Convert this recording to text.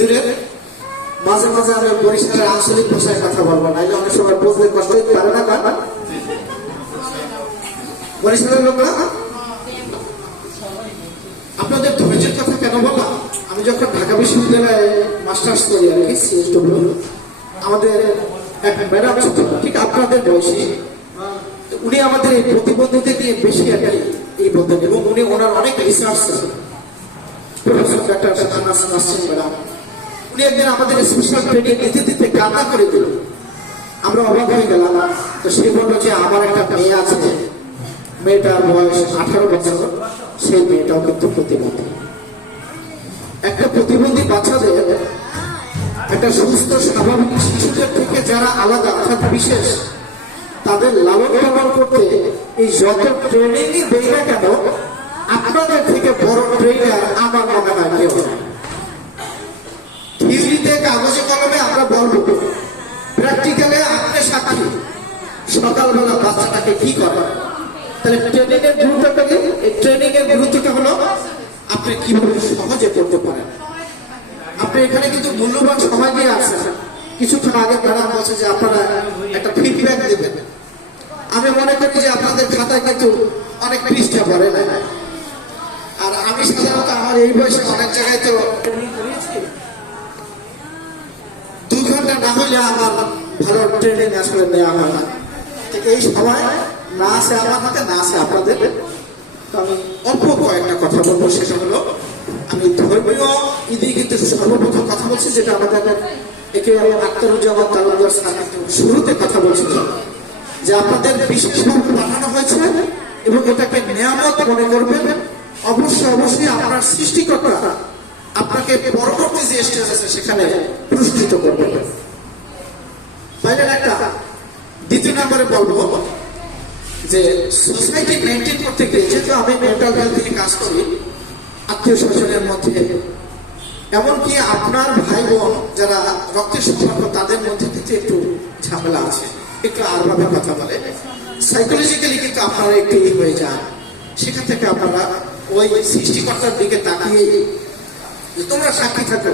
দূরের মাঝে মাঝে আমি বরিশালের আঞ্চলিক ভাষায় কথা বলব, নাইলে অনেক সময় বলতে কষ্ট পারে না বরিশালের লোকরা, আপনাদের ধৈর্যের কথা কেন বললাম? আমি যখন ঢাকা বিশ্ববিদ্যালয়ে মাস্টার্স করি আর কি সিএসডব্লিউ আমাদের এক ম্যাডাম ঠিক আপনাদের বয়সী, উনি আমাদের এই প্রতিবন্ধীদের নিয়ে বেশি আর এই বলতেন এবং উনি ওনার অনেক research professor doctor Nasim madam উনি একদিন আমাদের স্পেশাল ট্রেনিং দিতে কান্না করে দিল আমরা অবাক হয়ে গেলাম। তো সে বলল যে, আমার একটা মেয়ে আছে। মেয়েটার বয়স আঠারো বছর। সেই মেয়েটাও কিন্তু প্রতিবন্ধী। একটা প্রতিবন্ধী বাচ্চাদের একটা সুস্থ, স্বাভাবিক শিশুদের থেকে যারা আলাদা, অর্থাৎ বিশেষ, তাদের লালন পালন করতে এই যত ট্রেনিংই দেই না কেন, আপনাদের থেকে বড় ট্রেনার আমার মনে হয় কেউ বলব প্র্যাকটিক্যালে আপনি সাক্ষী। সকালবেলা বাচ্চাটাকে কি করে? তাহলে ট্রেনিং এর গুরুত্বটা কি? এই ট্রেনিং এর গুরুত্বটা হলো? আপনি কীভাবে সহজে করতে পারেন? আপনি এখানে কিন্তু মূল্যবান সময় দিয়ে আসছেন। কিছুক্ষণ আগে ম্যাডাম বলছে যে আপনারা একটা ফিডব্যাক দেবেন। আমি মনে করি যে আপনাদের খাতায় কিন্তু অনেক পৃষ্ঠা পড়ে না। আর আমি সাধারণত আমার এই বয়সে অনেক জায়গায় তো ঘণ্টা না হলে আমার ভালো ট্রেনিং আসলে নেওয়া হয় না। এই সময় না আছে আমার হাতে, না আছে আপনাদের। আমি অল্প কয়েকটা কথা বলব, সেটা হলো, আমি ধর্মীয় ঈদে কিন্তু সর্বপ্রথম কথা বলছি, যেটা আমাদের একে আমি আক্তারুজ্জামান তালুকদার শুরুতে কথা বলছিলাম যে আপনাদের বিশেষভাবে পাঠানো হয়েছে এবং এটাকে নিয়ামত মনে করবেন। অবশ্যই অবশ্যই আপনার সৃষ্টিকর্তা আপনাকে পরবর্তী যে স্টেজ আছে, সেখানে পুরস্কৃত করবেন ফাইনাল একটা দ্বিতীয় নম্বরে বলব যে সোসাইটি মেনটেন করতে গিয়ে যেহেতু আমি মেন্টাল হেলথ নিয়ে কাজ করি, আত্মীয় স্বজনের মধ্যে, এমনকি আপনার ভাই বোন যারা রক্তের সম্পর্ক তাদের মধ্যে থেকে একটু ঝামেলা আছে। একটু আরভাবে কথা বলে। সাইকোলজিক্যালি কিন্তু আপনারা একটু ই হয়ে যান। সেখান থেকে আপনারা ওই সৃষ্টিকর্তার দিকে তাকিয়ে তোমরা সাক্ষী থাকো।